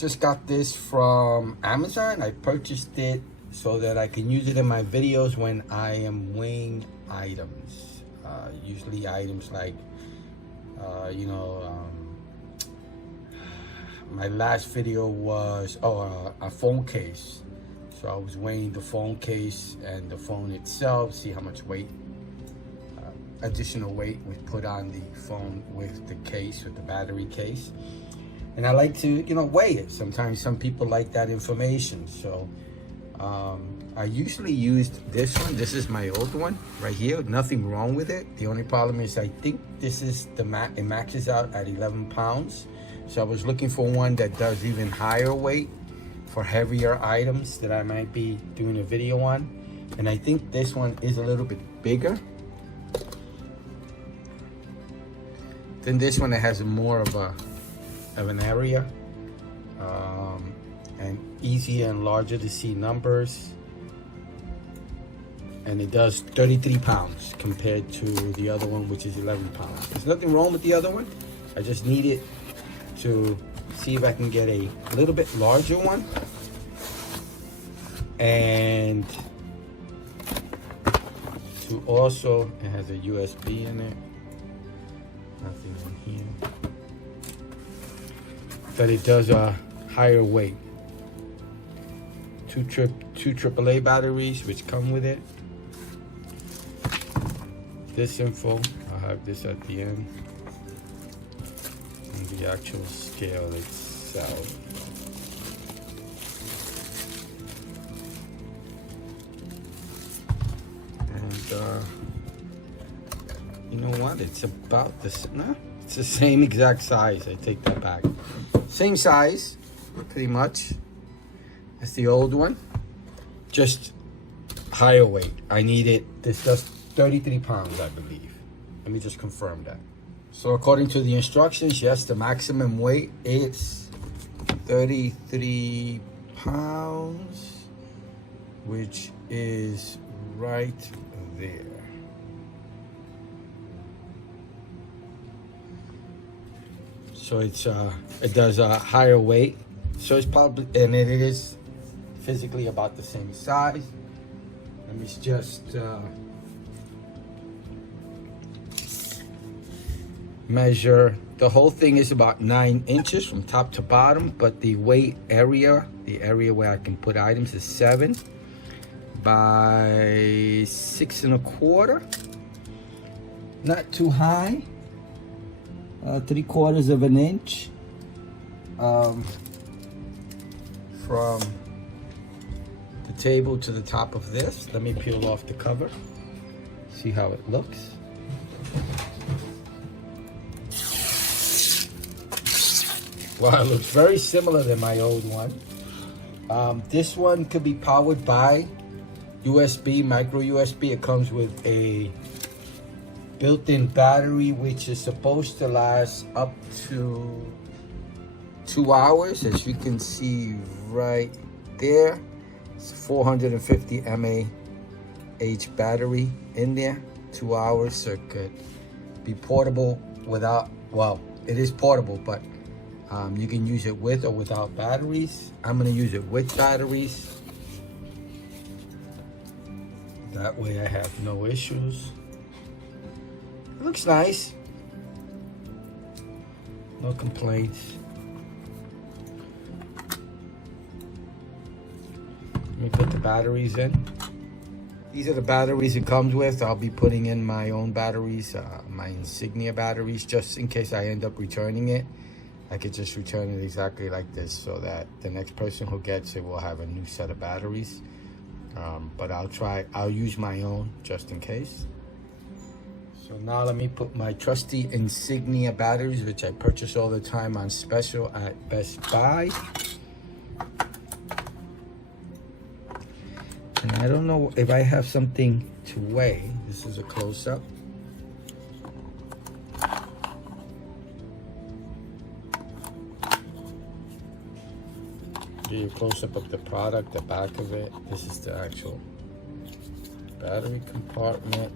just got this from Amazon. I purchased it so that I can use it in my videos when I am weighing items. Usually items like, my last video was a phone case. So I was weighing the phone case and the phone itself, see how much weight, additional weight was put on the phone with the case, with the battery case. And I like to, weigh it. Sometimes some people like that information. So I usually used this one. This is my old one right here. Nothing wrong with it. The only problem is I think this is it maxes out at 11 pounds. So I was looking for one that does even higher weight for heavier items that I might be doing a video on. And I think this one is a little bit bigger than this one. It has more of an area and easier and larger to see numbers. And it does 33 pounds compared to the other one, which is 11 pounds. There's nothing wrong with the other one. I just need it to see if I can get a little bit larger one. And to also, it has a USB in it. Nothing in here. That it does a higher weight. Two AAA batteries which come with it. This info, I'll have this at the end. And the actual scale itself. And you know what? It's about this. No, it's the same exact size. I take that back. Same size, pretty much. That's the old one. Just higher weight. I need it. This does 33 pounds, I believe. Let me just confirm that. So according to the instructions, yes, the maximum weight is 33 pounds, which is right there. So it does a higher weight. So it's probably, and it is physically about the same size. Let me just measure. The whole thing is about 9 inches from top to bottom, but the weight area, the area where I can put items, is 7 by 6 1/4. Not too high. 3/4 of an inch from the table to the top of this. Let me peel off the cover, see how it looks. Well, it looks very similar to my old one. This one could be powered by USB, micro USB. It comes with a built-in battery, which is supposed to last up to 2 hours. As you can see right there, it's 450 mAh battery in there, 2 hours. So it could be portable without, well, it is portable, but you can use it with or without batteries. I'm gonna use it with batteries. That way I have no issues. It looks nice. No complaints. Let me put the batteries in. These are the batteries it comes with. I'll be putting in my own batteries, my Insignia batteries, just in case I end up returning it. I could just return it exactly like this so that the next person who gets it will have a new set of batteries. But I'll use my own just in case. So now let me put my trusty Insignia batteries, which I purchase all the time on special at Best Buy. And I don't know if I have something to weigh. This is a close-up. Do a close-up of the product, the back of it. This is the actual battery compartment.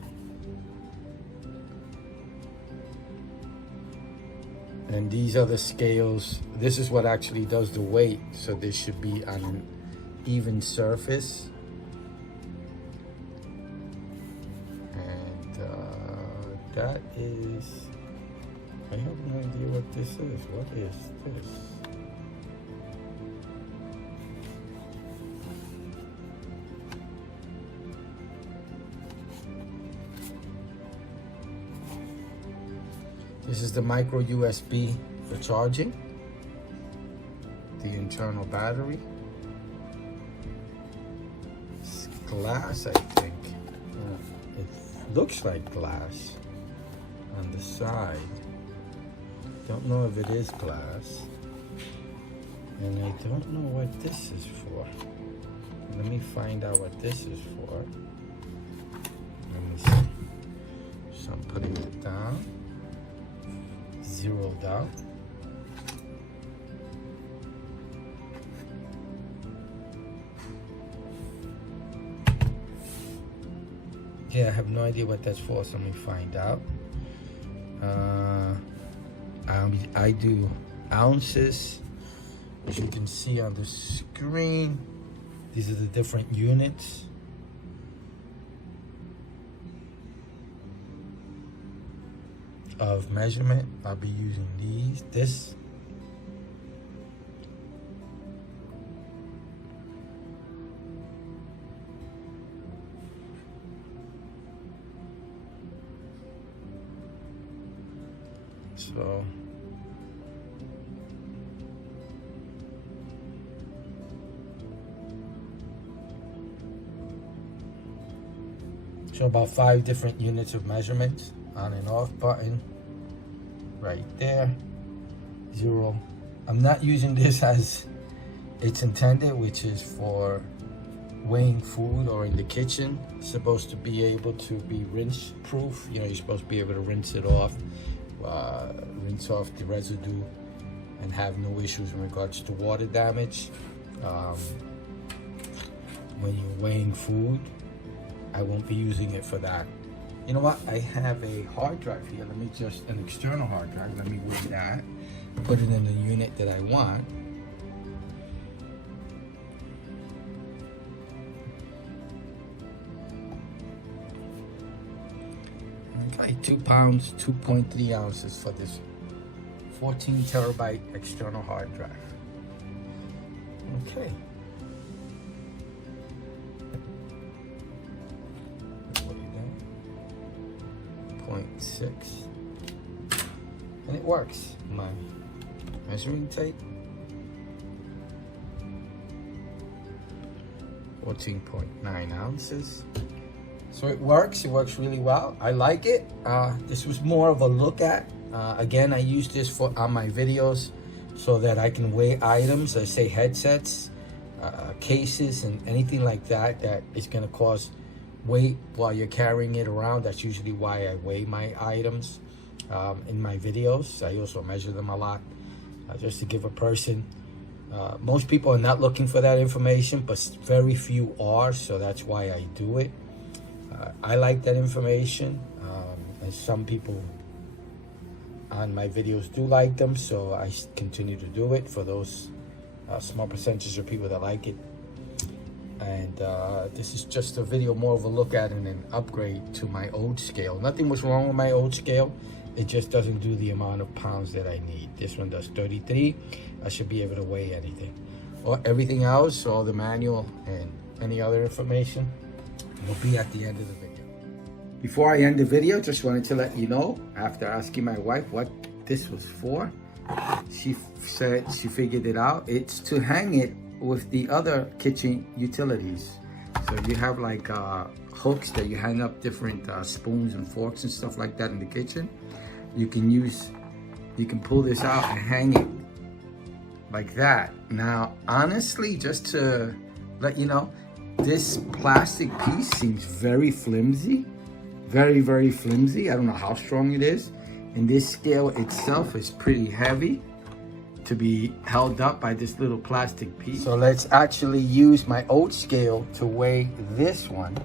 And these are the scales. This is what actually does the weight. So this should be on an even surface. And that is, I have no idea what this is. What is this? This is the micro USB for charging, the internal battery. It's glass, I think. It looks like glass on the side. Don't know if it is glass. And I don't know what this is for. Let me find out what this is for. Let me see. So I'm putting it down. Zeroed out. Yeah, I have no idea what that's for, so let me find out. I do ounces, as you can see on the screen. These are the different units. Of measurement. I'll be using this. So about 5 different units of measurement. On and off button right there. 0. I'm not using this as it's intended, which is for weighing food or in the kitchen. It's supposed to be able to be rinse proof. You know, you're supposed to be able to rinse it off, rinse off the residue and have no issues in regards to water damage. When you're weighing food, I won't be using it for that. You know what? I have a hard drive here. Let me just, an external hard drive. Let me weigh that. Put it in the unit that I want. Okay, 2 pounds, 2.3 ounces for this 14 terabyte external hard drive. Okay. 0.6, and it works. My measuring tape, 14.9 ounces. So it works really well. I like it. This was more of a look at. Again, I use this on my videos so that I can weigh items, let's say headsets, cases, and anything like that that is gonna cause weight while you're carrying it around. That's usually why I weigh my items in my videos. I also measure them a lot, just to give a person. Most people are not looking for that information, but very few are, so that's why I do it. I like that information, and some people on my videos do like them, so I continue to do it for those small percentage of people that like it. And this is just a video more of a look at and an upgrade to my old scale. Nothing was wrong with my old scale. It just doesn't do the amount of pounds that I need. This one does 33. I should be able to weigh anything. Or everything else, all the manual and any other information will be at the end of the video. Before I end the video, just wanted to let you know, after asking my wife what this was for, she said she figured it out. It's to hang it with the other kitchen utilities. So you have like hooks that you hang up different spoons and forks and stuff like that in the kitchen. You can pull this out and hang it like that. Now, honestly, just to let you know, this plastic piece seems very flimsy, very, very flimsy. I don't know how strong it is. And this scale itself is pretty heavy to be held up by this little plastic piece. So let's actually use my old scale to weigh this one.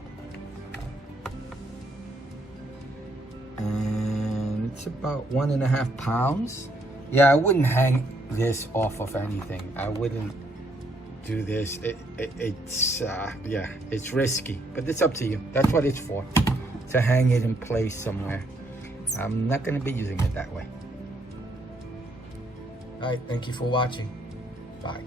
And it's about 1.5 pounds. Yeah, I wouldn't hang this off of anything. I wouldn't do this. It's yeah, it's risky, but it's up to you. That's what it's for, to hang it in place somewhere. I'm not going to be using it that way. All right, thank you for watching. Bye.